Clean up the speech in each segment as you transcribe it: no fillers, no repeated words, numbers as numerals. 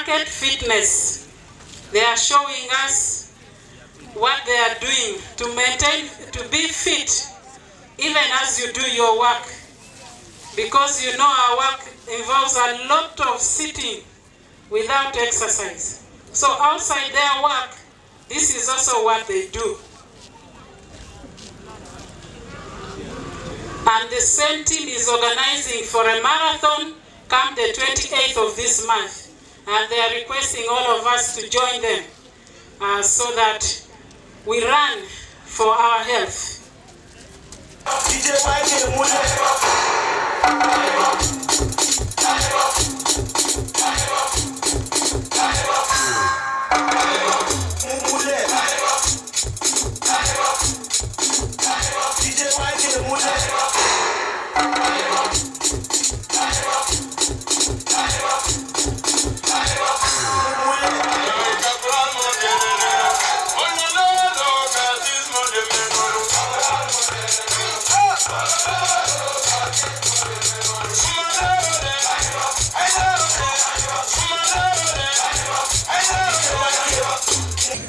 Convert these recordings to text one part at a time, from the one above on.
market fitness. They are showing us what they are doing to maintain, to be fit, even as you do your work. Because you know our work involves a lot of sitting without exercise. So outside their work, this is also what they do. And the same team is organizing for a marathon come the 28th of this month. And they are requesting all of us to join them so that we run for our health.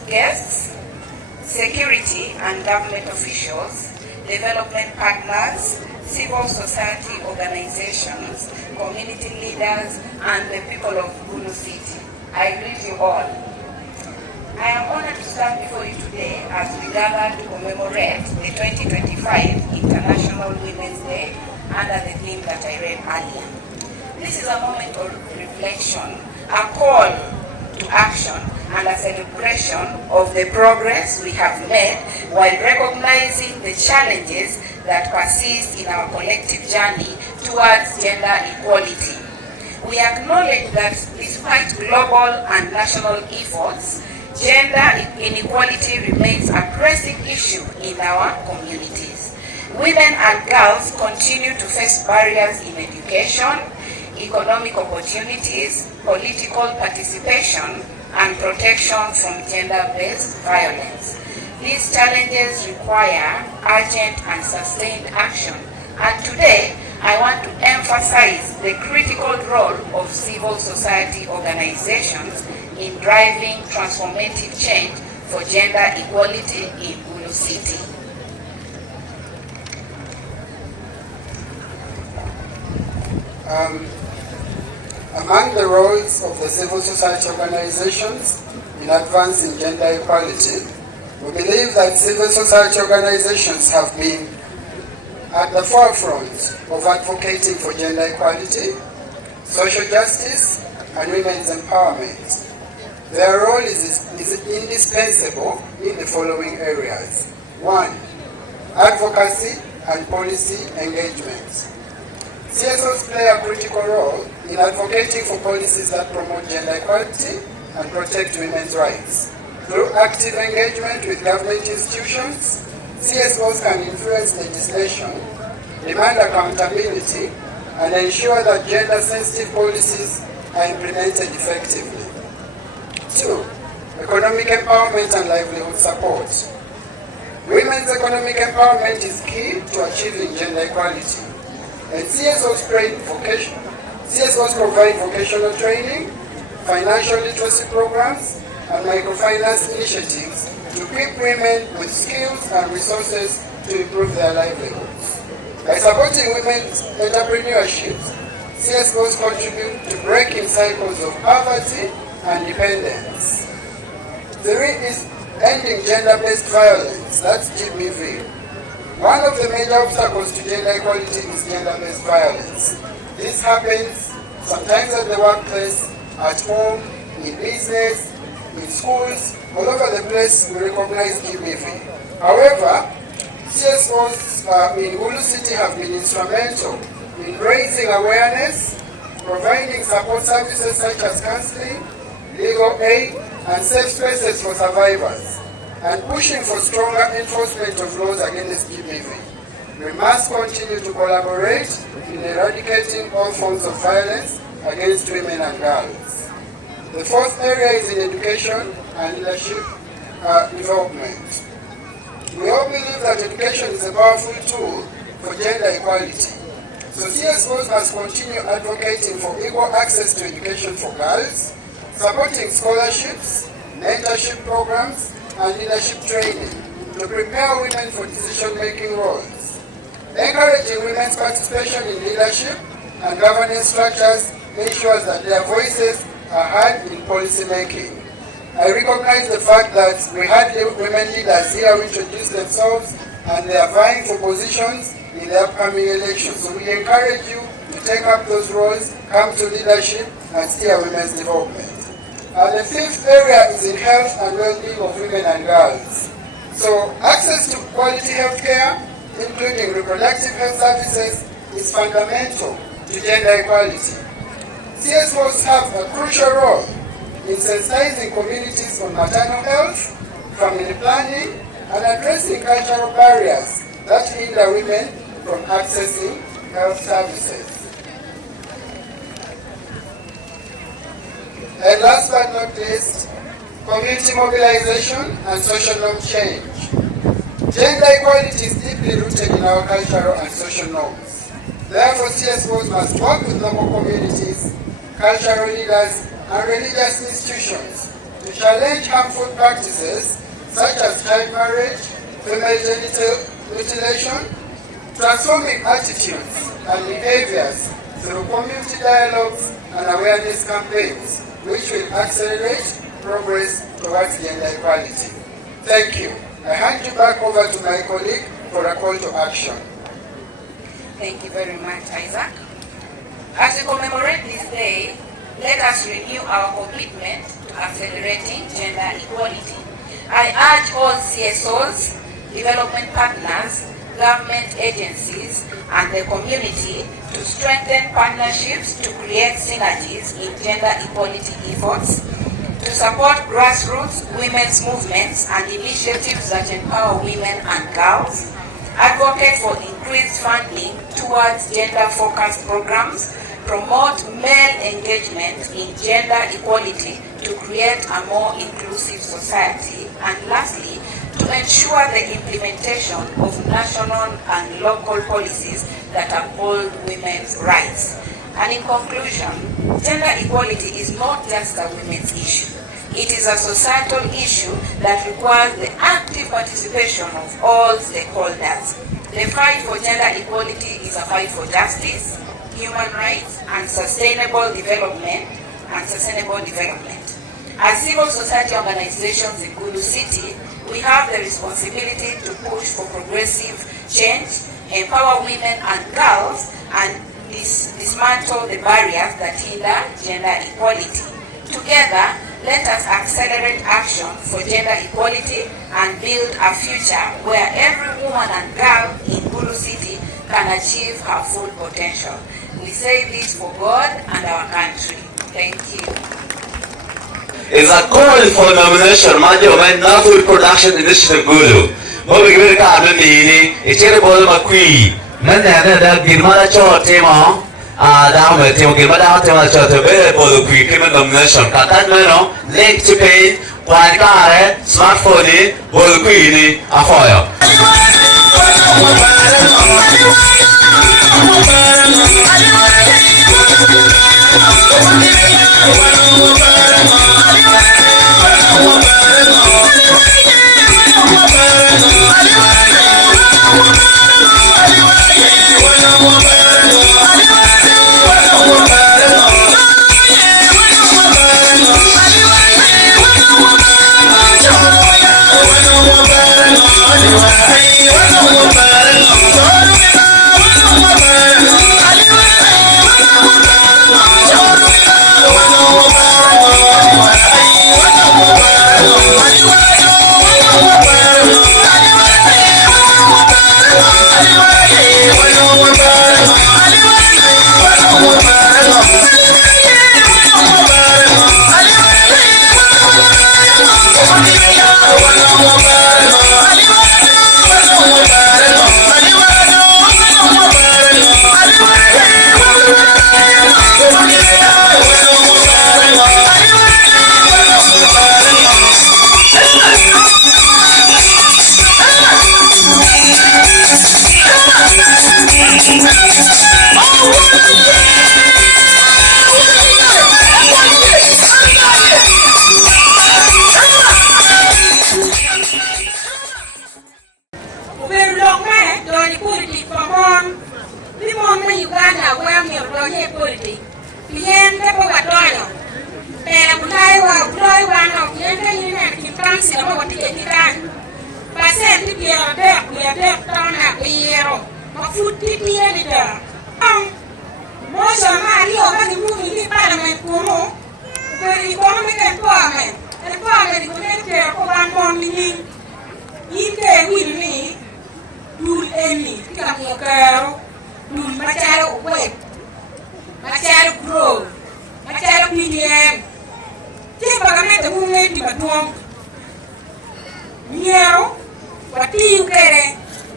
Guests, security and government officials, development partners, civil society organizations, community leaders, and the people of Gulu City. I greet you all. I am honored to stand before you today as we gather to commemorate the 2025 International Women's Day under the theme that I read earlier. This is a moment of reflection, a call to action, and a celebration of the progress we have made while recognizing the challenges that persist in our collective journey towards gender equality. We acknowledge that despite global and national efforts, gender inequality remains a pressing issue in our communities. Women and girls continue to face barriers in education, economic opportunities, political participation, and protection from gender-based violence. These challenges require urgent and sustained action, and today I want to emphasize the critical role of civil society organizations in driving transformative change for gender equality in Gulu City. Among the roles of the civil society organizations in advancing gender equality, we believe that civil society organizations have been at the forefront of advocating for gender equality, social justice, and women's empowerment. Their role is indispensable in the following areas. 1. Advocacy and policy engagement. CSOs play a critical role in advocating for policies that promote gender equality and protect women's rights. Through active engagement with government institutions, CSOs can influence legislation, demand accountability, and ensure that gender-sensitive policies are implemented effectively. 2. Economic empowerment and livelihood support. Women's economic empowerment is key to achieving gender equality, and CSOs provide vocational training, financial literacy programs, and microfinance initiatives to equip women with skills and resources to improve their livelihoods. By supporting women's entrepreneurship, CSOs contribute to breaking cycles of poverty and dependence. 3 is ending gender-based violence, that's GBV. One of the major obstacles to gender equality is gender-based violence. This happens sometimes at the workplace, at home, in business, in schools, all over the place we recognize GBV. However, CSOs in Gulu City have been instrumental in raising awareness, providing support services such as counseling, legal aid, and safe spaces for survivors, and pushing for stronger enforcement of laws against GBV. We must continue to collaborate in eradicating all forms of violence against women and girls. The fourth area is in education and leadership development. We all believe that education is a powerful tool for gender equality. So CSOs must continue advocating for equal access to education for girls, supporting scholarships, mentorship programs, and leadership training to prepare women for decision-making roles. Encouraging women's participation in leadership and governance structures ensures that their voices are heard in policy making. I recognize the fact that we had women leaders here who introduced themselves and they are vying for positions in the upcoming elections. So we encourage you to take up those roles, come to leadership, and steer women's development. The fifth area is in health and well-being of women and girls. So access to quality health care, including reproductive health services, is fundamental to gender equality. CSOs have a crucial role in sensitizing communities on maternal health, family planning, and addressing cultural barriers that hinder women from accessing health services. And last but not least, community mobilization and social norm change. Gender equality is deeply rooted in our cultural and social norms. Therefore, CSOs must work with local communities, cultural leaders, and religious institutions to challenge harmful practices such as child marriage, female genital mutilation, transforming attitudes and behaviors through community dialogues and awareness campaigns, which will accelerate progress towards gender equality. Thank you. I hand you back over to my colleague for a call to action. Thank you very much, Isaac. As we commemorate this day, let us renew our commitment to accelerating gender equality. I urge all CSOs, development partners, government agencies, and the community to strengthen partnerships to create synergies in gender equality efforts, to support grassroots women's movements and initiatives that empower women and girls, advocate for increased funding towards gender-focused programs, promote male engagement in gender equality to create a more inclusive society, and lastly, to ensure the implementation of national and local policies that uphold women's rights. And in conclusion, gender equality is not just a women's issue. It is a societal issue that requires the active participation of all stakeholders. The fight for gender equality is a fight for justice, human rights, and sustainable development. As civil society organizations in Gulu City, we have the responsibility to push for progressive change, empower women and girls, and dismantle the barriers that hinder gender equality. Together, let us accelerate action for gender equality and build a future where every woman and girl in Gulu City can achieve her full potential. We say this for God and our country. Thank you. Is a call for nomination Majoman Nafu Production Initiative Gulu. Bobby Girka Mini, a charitable McQueen. Nana Girmana Cho Tema, down with Tim Girmana Tema to be for the Queen nomination. Catamano, link to pay, one car, smartphone, Bolo Queenie, a foil. Uganda where me roye politi. Bien ke po watono. Pero bulai wa no yende yine ki Francis mo wati ke kan. Pasen ti biero de tona biero. Ma futti biere da. Mo sama ali o ma ni mu ni parliament kuno. Pero economic empowerment. Empowerment ko ke ko ban mon ni. Ike win ni dul eni tika mo karo dul macharo web macharo grow macharo pdm ti pagamento mu ngeti batom miero wati ukere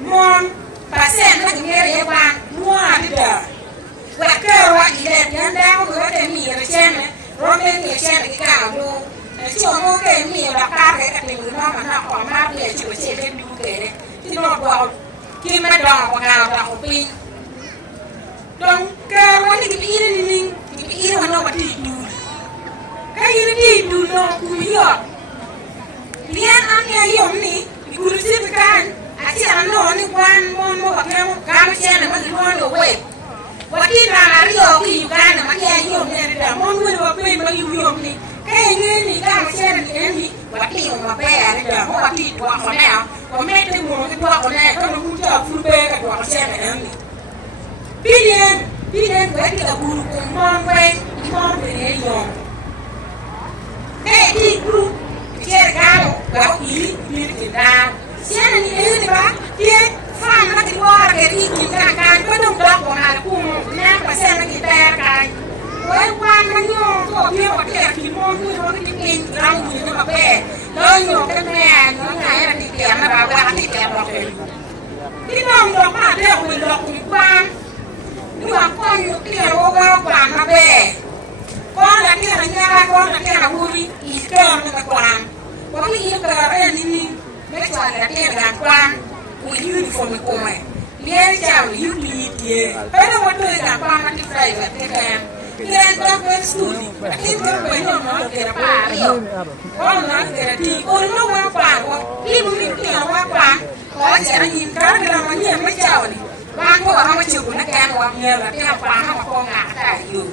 mon pasen na ngere ba mwa dida wa karo wa ile yanda mo ko te mi re chene rombe ni chene ka do ti o mo ke mi la ka ke ka ni mo na ko ma le chi ko che ke du kere ti no bo ki ma do ko ga ta ko pi don ka woni ki ire ni ki ire wono ba ti du ka ire ti du no ku yo bien an ya yo ni ku ru ti kan ati an no ni kwan mon mo ba mo ka ma chene ma ki wono we wati na ri yo ki Uganda ma ya yo ne da mon we ba pe ma yo ni ni kama chene ni eni wati mabaya ni da mo wati to ko na ko mete mo ni to ko na ko mu ta furbe ka to ko chene eni billion wati ka buru ko mon we ni yo di group chere galo ga ni ti da chene ni eni ba ti fa na ti wa ke ri ki ka ko no do ko na ku na pa chene ki ta ka Why man yo ko bi ko te ki mo ni ro ni kin ram ni ma be lo yo ke me no na ya ni te ma ba wa ti te ba ke ti no ndo ma de ko ni ro ni kwan ni wa ko yo ki ro ga kwan ma be ko la ti na nya ko la ti na wuri I ke na ka kwan ko ni ka re ni me kwa la ti na kwan ku uniform ko me ni ja yu ni ti pero mo to ga kwan ma ti private te ka Kira government school, lakini kwa hiyo no kira pale. Ona kira ti, ona wa pa ko, limu ni kira wa pa. Ko jara yin ka kira ma ni ma chawni. Wa ko wa ma chu na kan wa mi la ti pa na ko nga ta yu.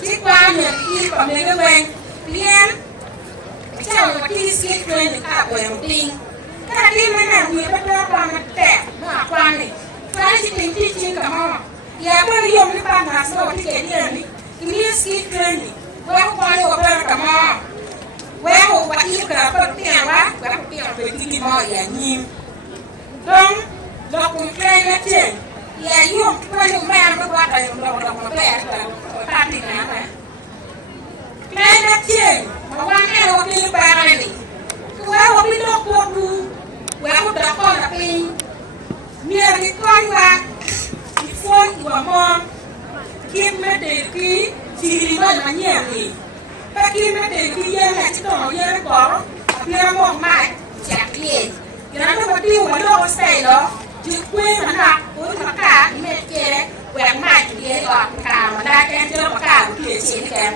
Ti kwa ni I pa me wen. Bien. Chaw ma ti skit training ka ko yam ting. Ka ti ma na mi ba to pa ma te. Ma kwa ni. Ka ti ting ka ma. Ya ba ni yom ni pa na so ti ke ni. Ini skit training. Wah, kau ni orang kamu. Wah, kau ini kerapa tiada? Kerapa tiada begini mau ya nyim. Dong, dokun training aja. Ya, yuk, kau ni main berbuat apa yang dorang berbuat tadi mana? Training aja. Awak ni awak ni lebaran ni. Wah, awak ni doktor tu. Wah, aku doktor tapi ni lagi kau wah. Phone của mom. Kim mẹ để ký chỉ là mà nhẹ thì các kim mẹ để ký dân này chỉ còn dân có nghe một mãi chặt liền cái nó có tiêu mà đâu có xây đó chứ quên mà nặng quên mà cả mẹ kia đấy quẹt mãi thì kia gọt cả mà đa ken cho mà cả một kia chỉ cái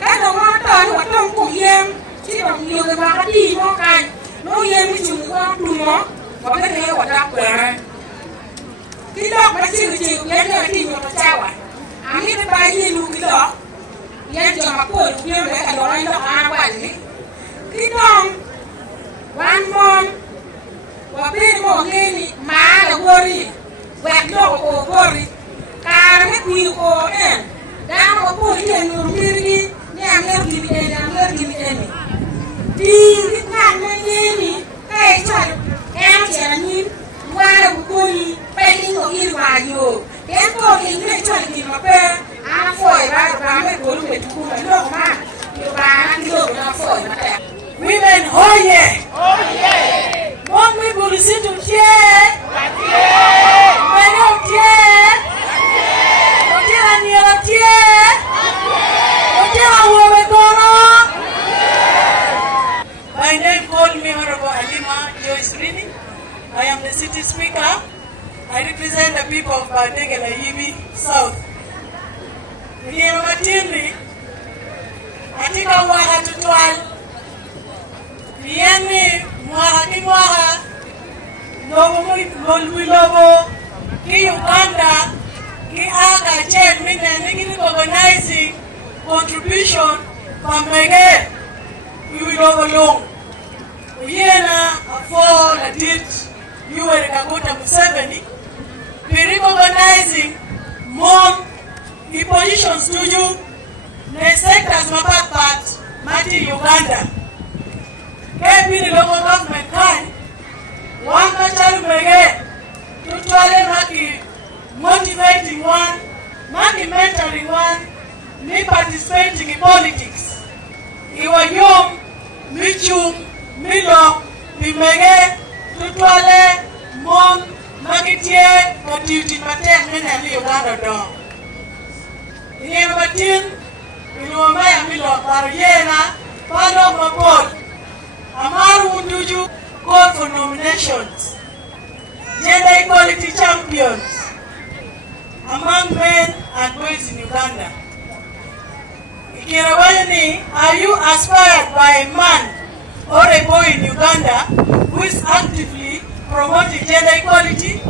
các đồng nó toàn hoạt động cùng dân chứ còn nhiều người mà đi mua cành nó dân với chúng con đùm nó có cái thế hoạt động quẹt cái đó mà chịu nhớ là thì nhiều nó trao à Ani te ba ye lu ki do ya jo ma ko lu ye me ka do ran do ana wa ni ki dong wan mom wa be mo ngeni ma la wori wa do ko wori ka me ku ko en da mo ko ye no mirgi ni am yer gi ni am yer gi ni di ki kan me ni ka e chal em che ni wa la ko ni pe ni ko ir wa yo Em có những cái chuyện gì mà bê Anh phổi ba mấy cố lúc để chú cũng đánh được mà Điều bà ăn được nó phổi mà đẹp Women, oh yeah! Oh yeah! Một người phụ nữ xin chúng chê Mấy ông chê Một chê là nhiều là chê Một chê là hùa với cô nó My name called me Honorable Halima Joyce Rini I am the city speaker I represent the people of Bandegela Yibi South. Here Matini, Atika Waha Tutual, Vieni, Mwaha Kimwaha, Lobo Lobo, Ki Uganda, Kiaka Chen Minna organizing contribution from Mege, we will overlong. Yena for the did you were Kakota Museveni, we recognizing more the positions to you, the sectors Mapat, Mati Uganda. Can be the local government kind, one Kachal Mege, to Maki motivating one, Maki mentoring one, me participating in politics. Iwa young, me chung, me long, me mege, tutwale, mon, magitie, katiuti matek mena li Uganda dong. Iye batin, iluomaya mi lo paruyena, palo mapod. Amaru unduju call for nominations. Gender equality champions among men and boys in Uganda. Ikirawani, are you aspired by a man or a boy in Uganda who is actively promoting gender equality?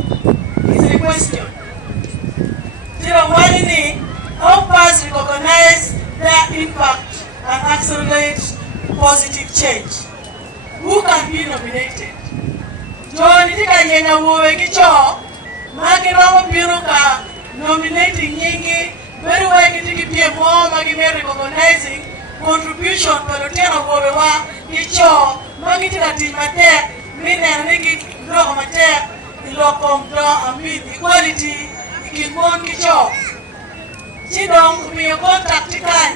Is the question. Tirawani, help us recognize their impact and accelerate positive change. Who can be nominated? John Tika Yena Wowekicho, Makirama Piruka, nominating Yingi, very well getting be more Magime recognizing contribution to the Tena Wobewa, Kicho, Magitina Timate, Mina Niki, Lomate, Ilokom, Amid, Equality, Ikimon Kicho. Chidong, be a contractical,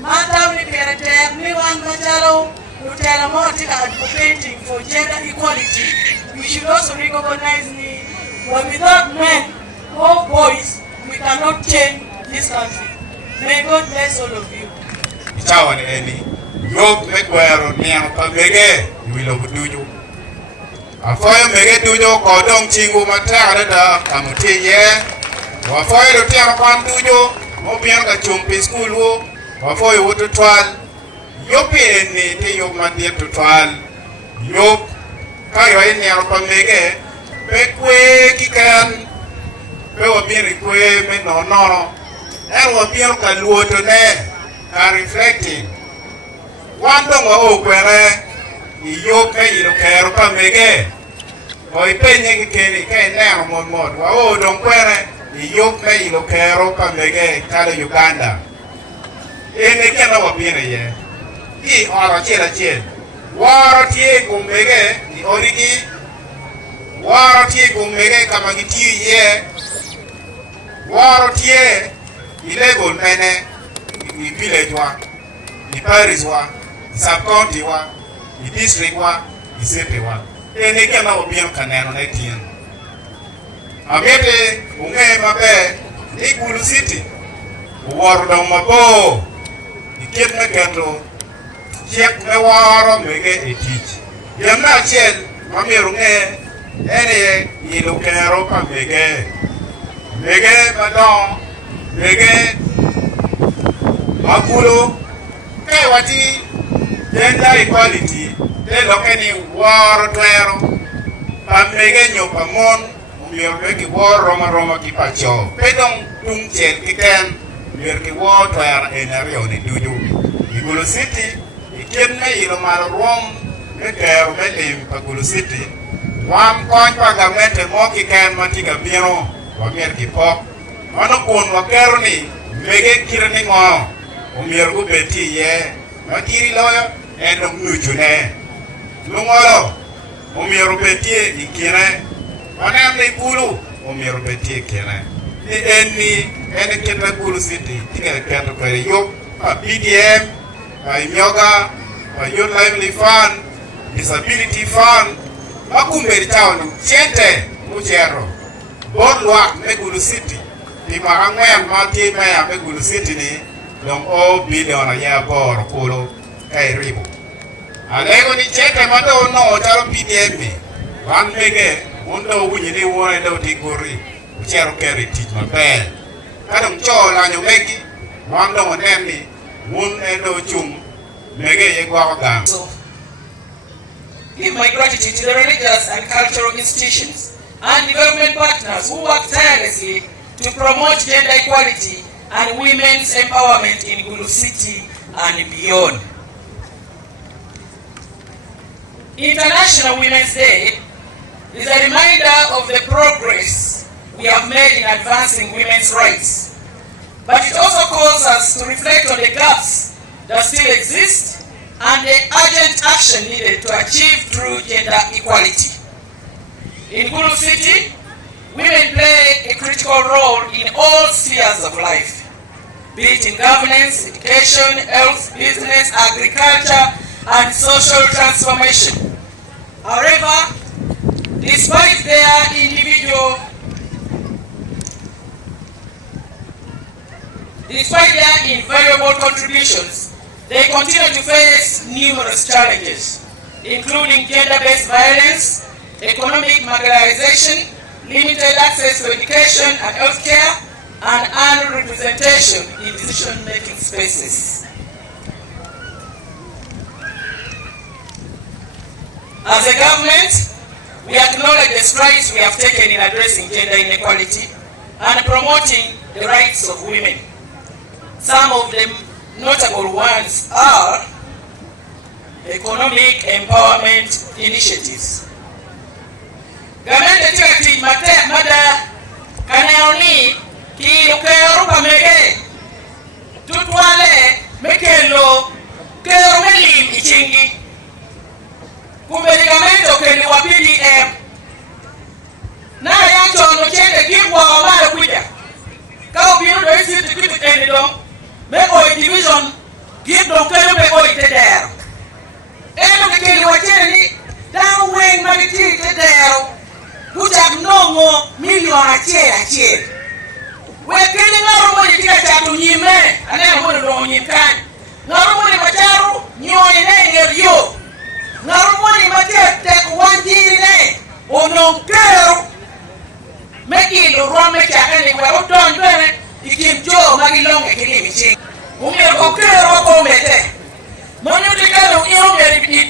Madam Niperate, Miwan Macharo. Advocating for gender equality, we should also recognize me. But without men or boys, we cannot change this country. May God bless all of you. Chawan eni, yok mekwero niang pa mege, yuilo buduju. Afoyo mege dujo kodong chingu matara da kamuti ye. Wafoyo do tiang kwan dujo, mobiang ka chumpi school wo. Wafoyo wutu twal. Yopi eni te yok mandir tutwal. Yok kayo eni arpa mege. Pe kwe kikan. Pe wabiri kwe me no. Er wabiri ka luoto ne. Ka reflecting. Wando wa okwere. Yok me ilo kero pa mege. O ipenye kikeni ke nero mod. Wa o don kwere. Yok me ilo kero pa mege. Kala Uganda. Eni kena wabiri ye. I oro chiel. Waro tie kumege ni origi. Waro tie kumege kama gitiyo ye. Waro tie illegal mene ni village wa, ni parish wa, ni sub-county wa, ni district wa, ni city wa. Ene kena obiyan kaneno na itiyan. Amete unge mabe ni Gulu City. Uwaro da mabo. Ikiet me kendo. Check me waro mege etich. Yamna chel mamiru nge ene yilu kero pa mege. Mege madon, mege Gulu. Kay wati gender equality. Te lokeni waro twero. Pa mege nyo pa mon. Umiru mege waro roma ki pacho. Pedong tung chel kiken. Umiru ki waro twero enari oni duju. Gulu City. Kiên me ilo mal rom me kero me lim pa Gulu City. Wam kony pa gamente mo ki ken matiga biro wa mier ki pok. Ano kun wa kero ni mege kirani ngo. Umier gu beti ye. Makiri loyo endo nuchu ne. Lungolo umier beti ikire. Wanem ni Gulu umier beti ikire. Ni eni kitna Gulu City. Tiga kento kare yok pa PDM pa Imyoga pa Youth Lively Fund, Disability Fund, makumberi chawnu chente uchero. Board luak me Gulu City. Tima angwen malti mea me Gulu City ni long o billion a year bor kulo kay ribu. Alego ni chente mando no chalo PDM mi. Wan mege undo wunyini wone do tiguri. Uchero keri tich mabel. Kadong cho lanyo megi wando monemni wun endo chung. So, give my gratitude to the religious and cultural institutions and development partners who work tirelessly to promote gender equality and women's empowerment in Gulu City and beyond. International Women's Day is a reminder of the progress we have made in advancing women's rights, but it also calls us to reflect on the gaps that still exist and the urgent action needed to achieve true gender equality. In Gulu City, women play a critical role in all spheres of life, be it in governance, education, health, business, agriculture, and social transformation. However, despite their invaluable contributions, they continue to face numerous challenges, including gender-based violence, economic marginalization, limited access to education and healthcare, and underrepresentation in decision-making spaces. As a government, we acknowledge the strides we have taken in addressing gender inequality and promoting the rights of women. Some of the notable ones are economic empowerment initiatives. Government tikati mada kanaoni ki ukero pamege tutwale mekelo kero meli ichingi kumeligamento keni wa PDM na yancho no chende kibwa wamara kuja kao binu do isi tikitu keni dong meko division give dong kero meko itedero eno keni wa chende dawo weng magiti itedero kujak nongo milion achiel wekeni ngaro moni tika chatu nyime aneno moni dongo nyimkani ngaro moni macharu nyoye ne ngeryo ngaro moni matek wanjiri ne ononkero mekilo rome chakani kwa uton bene ikim jo magilonge kilimi ching umero kokero komete moni utikalo iomeri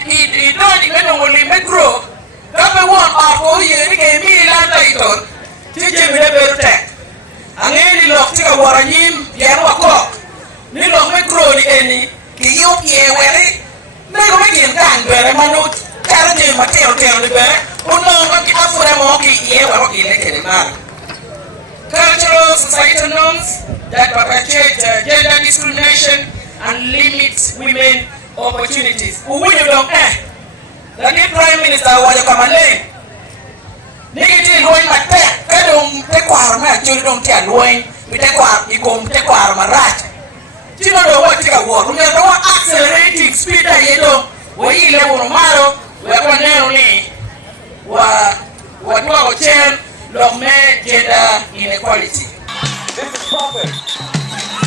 idoni meno ngolimbe grow kama won ako yeri ke mi la title tije mi beru tek angeni lok tika waranyim yero ko ni lo me grow ni eni ki yop ye weri me ko me kan bere manut kar ni matero ni bere uno ko ki afure mo ki ye wero ki leke ni mar cultural societal norms that perpetuate gender discrimination and limit women opportunities uwinyo dong lakini prime minister wajo kamane nigiti loin matek kadong tekwar ma churi dong tia loin bitekwar ikom tekwar marach tino do watika wo rume do accelerating speed ayedo wo ile wono maro we ko neno ni wa dwa o chen lo me gender inequality. This is perfect.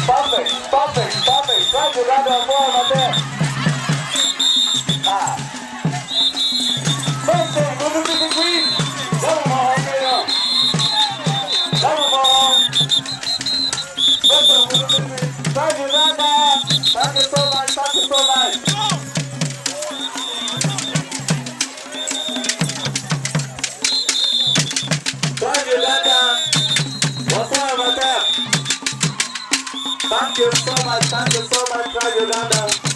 Try to run the ball on there. First thing, go to the green. Double ball, okay on. Double ball. First thing, go to the green. Try to run that. Thank you so much. Try to run that. What's up? Thank you so much. Try to run that.